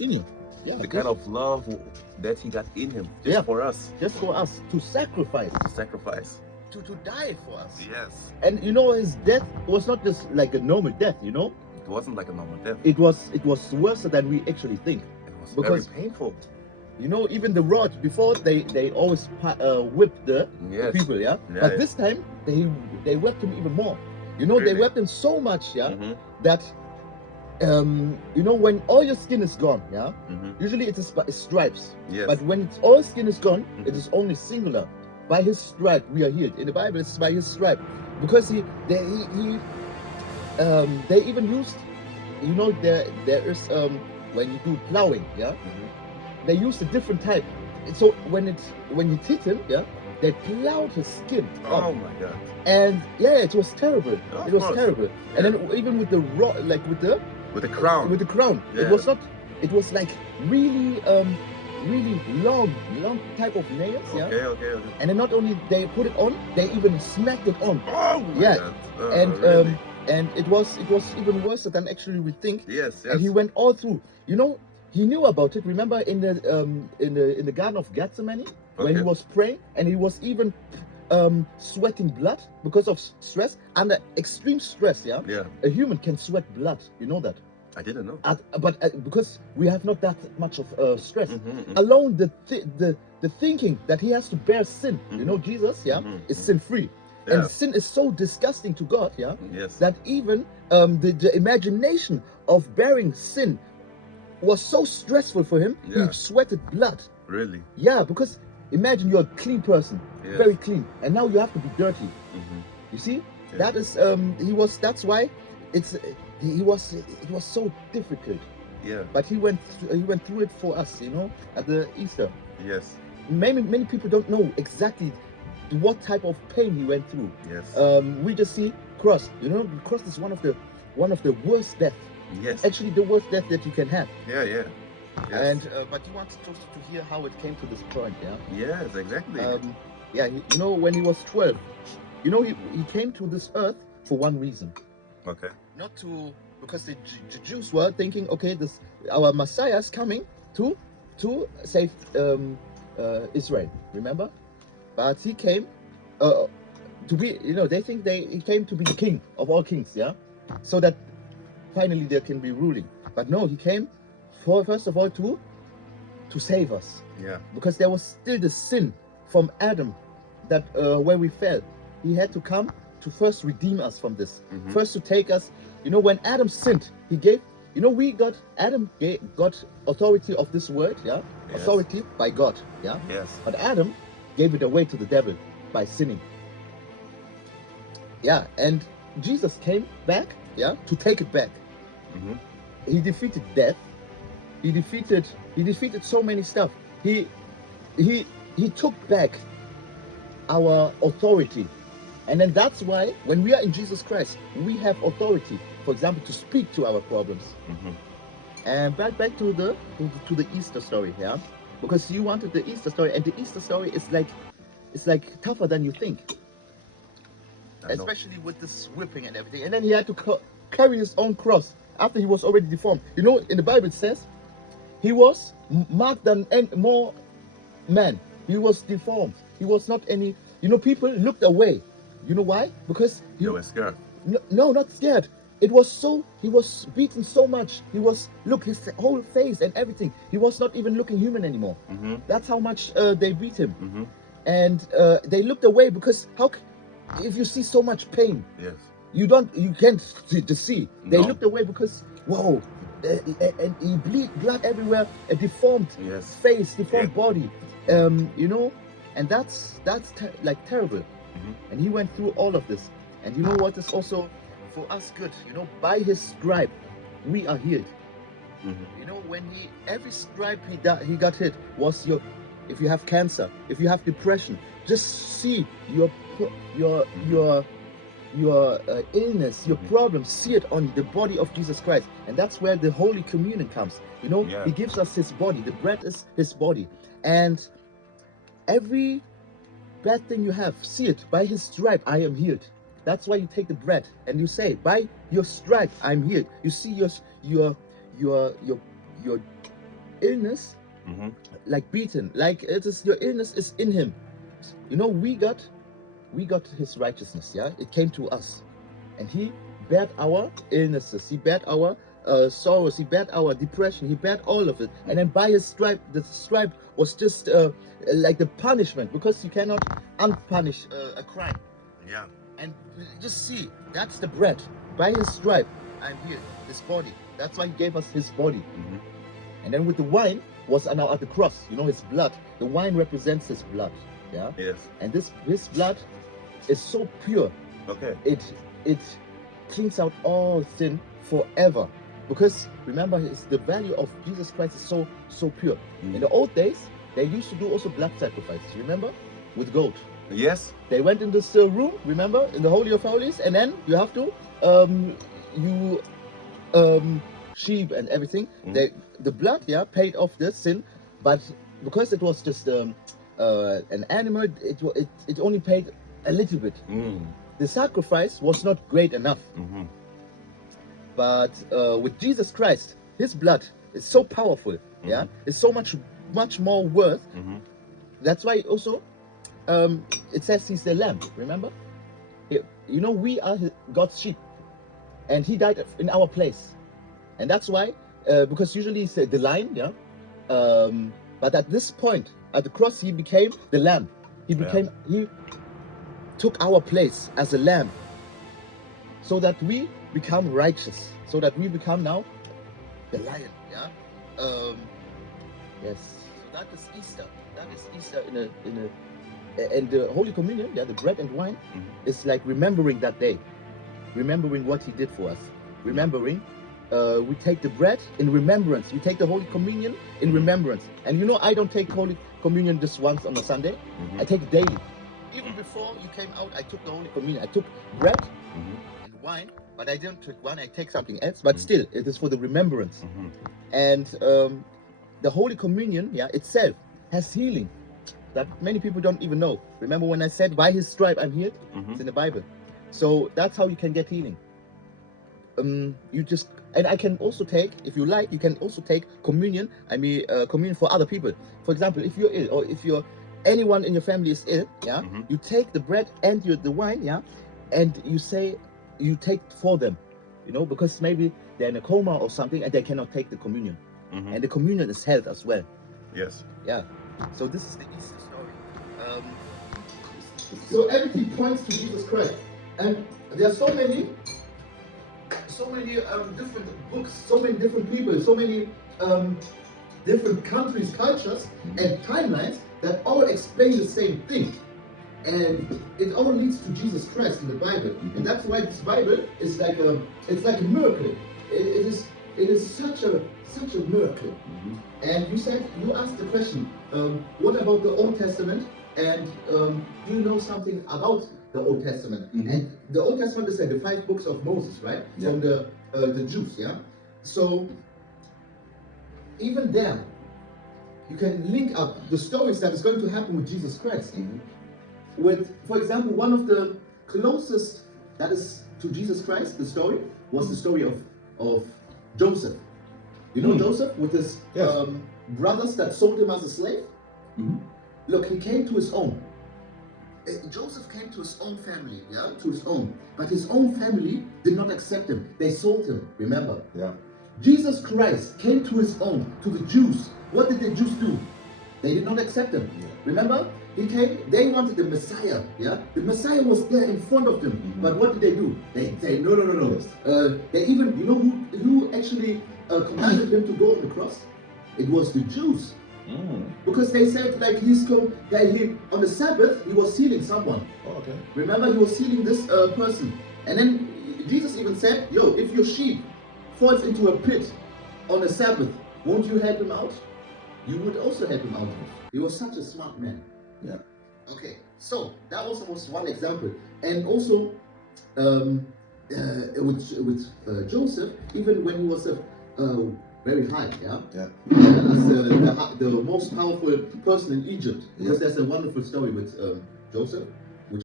in you. Yeah, The kind of love that he got in him just Yeah. for us just for us to sacrifice, to sacrifice. to die for us. Yes. And you know, his death was not just like a normal death. You know, It wasn't like a normal death. it was worse than we actually think. It was Because- very painful. You know, even the rod before they always whip the Yes. people, yeah. Yeah, But yeah. this time they whipped him even more. You know, they Really? whipped him so much, yeah, Mhm, that you know, when all your skin is gone, yeah, mhm. usually it is by stripes. Yes. But when it's all skin is gone, Mhm. it is only singular. By his stripe we are healed. In the Bible, it's by his stripe, because they even used, you know, there is when you do plowing, yeah, Mhm. they used a different type. So when it hit him, yeah, they plowed his skin off. Oh my God. And yeah, it was terrible. Of It was course. terrible. And then even with the like with the With the crown. it Yeah. was not. It was like really really long type of nails, yeah. Okay. And then not only they put it on, they even smacked it on. Oh my Yeah. God. Oh, And really? and it was even worse than actually we think. Yes. And he went all through. You know, he knew about it. Remember in the Garden of Gethsemane, when he Okay. was praying, and he was even sweating blood because of stress. Under extreme stress, yeah, Yeah. a human can sweat blood. You know that. I didn't know. But because we have not that much of stress, Mhm. alone the thinking that he has to bear sin, you know, Jesus, yeah, Mhm. is sin free. Yeah. And sin is so disgusting to God, yeah, Yes. that even the imagination of bearing sin was so stressful for him. Yeah. He sweated blood. Really. Yeah, because imagine you're a clean person, Yes. very clean, and now you have to be dirty. Mhm. You see, Yeah. that is that's why it was so difficult. Yeah. But he went through it for us, you know, at the Easter. Yes. Many people don't know exactly what type of pain he went through. Yes. We just see cross. You know, cross is one of the worst death. Yes. Actually, the worst death that you can have. Yeah. Yes. And but you want to hear how it came to this point, yeah? Yes. Exactly. Yeah, you know, when he was 12, you know, he came to this earth for one reason. Okay. Not to, because the Jews were thinking, okay, our Messiah is coming to save Israel, remember? But he came to be, you know, they think he came to be the king of all kings, yeah, so that finally there can be ruling. But no, he came for, first of all, to save us, Yeah. because there was still the sin from Adam, that where we fell. He had to come to first redeem us from this, Mhm. first to take us. You know, when Adam sinned, he gave, you know, Adam got authority of this world, yeah, Yes. authority by God, yeah. Yes. But Adam gave it away to the devil by sinning. Yeah, and Jesus came back, yeah, to take it back. Mhm. He defeated death. He defeated so many stuff. He took back our authority. And then that's why when we are in Jesus Christ, we have authority, for example, to speak to our problems. Mhm. And back to the Easter story, yeah, because you wanted the Easter story, and the Easter story is like tougher than you think, I know. especially with this whipping and everything. And then he had to carry his own cross after he was already deformed. You know, in the Bible it says he was marked than more man. He was deformed. He was not any. You know, people looked away. You know why? Because You were scared. no, not scared. It was so, he was beaten so much. He was, look, his whole face and everything. He was not even looking human anymore. Mhm. That's how much they beat him. Mhm. And they looked away because if you see so much pain, Yes. you can't see. They No. looked away because, whoa, and he blood everywhere, a deformed Yes. face, deformed Yeah. body. You know, and that's like terrible. Mhm. And he went through all of this. And you know what is also for us good? You know, by his stripe, we are healed. Mhm. You know, when every stripe he got hit was if you have cancer, if you have depression, just see your illness, your problem, see it on the body of Jesus Christ. And that's where the Holy Communion comes. You know, Yeah. he gives us his body. The bread is his body. And every bad thing you have, see it, by his stripe I am healed. That's why you take the bread and you say, by your stripe I'm healed. You see your illness, Mm-hmm. like beaten, like it is your illness is in him. You know, we got his righteousness. Yeah, it came to us, and he bared our illnesses. He bared our sorrows. He bared our depression. He bared all of it. And then by his stripe, the stripe was just like the punishment, because you cannot unpunish a crime. Yeah. And just see, that's the bread. By his stripe, I'm healed. His body. That's why he gave us his body. Mm-hmm. And then with the wine was now at the cross. You know, his blood. The wine represents his blood. Yeah. Yes. And his blood is so pure. Okay. It cleans out all sin forever. Because remember, the value of Jesus Christ is so pure. Mm. In the old days, they used to do also blood sacrifices. Remember, with goat. Yes. They went in this room, remember, in the Holy of Holies, and then you have to sheep and everything. Mm. The blood, yeah, paid off the sin, but because it was just an animal, it only paid a little bit. Mm. The sacrifice was not great enough. Mm-hmm. But with Jesus Christ, his blood is so powerful. Mm-hmm. Yeah, it's so much more worth. Mm-hmm. That's why also it says he's the lamb. Remember, you know, we are God's sheep, and he died in our place, and that's why because usually it's the lion, yeah. But at this point, at the cross, he became the lamb. He took our place as a lamb, so that we become righteous, so that we become now the lion. Yeah. Yes. So that is Easter. That is Easter and the Holy Communion. Yeah, the bread and wine is like remembering that day, remembering what he did for us, remembering. We take the bread in remembrance. We take the Holy Communion in remembrance. And you know, I don't take Holy Communion just once on a Sunday. I take it daily. Even before you came out, I took the Holy Communion. I took bread and wine, but I didn't take wine. I take something else. But still, it is for the remembrance. And the Holy Communion, yeah, itself has healing that many people don't even know. Remember when I said, by his stripe I'm healed? It's in the Bible. So that's how you can get healing. You just, and I can also take, if you like, you can also take communion. I mean, communion for other people. For example, if you're ill, or if anyone in your family is ill, yeah, you take the bread and the wine, yeah, and you say, you take for them, you know, because maybe they're in a coma or something and they cannot take the communion. And the communion is health as well. Yes. Yeah. So this is the Easter story. So everything points to Jesus Christ, and there are so many different books, so many different people, so many different countries, cultures, and timelines that all explain the same thing. And it all leads to Jesus Christ in the Bible. And that's why this Bible is like it's like a miracle. It is such a miracle. And you asked the question, what about the Old Testament? And do you know something about the Old Testament? And the Old Testament is like the 5 books of Moses, right? Yeah. From the Jews, yeah. So even there, you can link up the stories that is going to happen with Jesus Christ. With, for example, one of the closest that is to Jesus Christ, the story was the story of Joseph. You know Joseph with his brothers that sold him as a slave. Look, he came to his own. Joseph came to his own family, yeah, to his own. But his own family did not accept him. They sold him, remember? Yeah. Jesus Christ came to his own, to the Jews. What did the Jews do? They did not accept him. Yeah. Remember? He came, they wanted the Messiah, yeah? The Messiah was there in front of them. But what did they do? They say, no. They even, you know who actually commanded him to go on the cross? It was the Jews. Because they said, like, on the Sabbath, he was healing someone. Oh, okay. Remember, he was healing this person. And then Jesus even said, yo, if your sheep falls into a pit on the Sabbath, won't you help him out? You would also help him out. He was such a smart man. Yeah. Okay, so that also was one example. And also, with Joseph, even when he was very high, as the most powerful person in Egypt. Because there's a wonderful story with Joseph.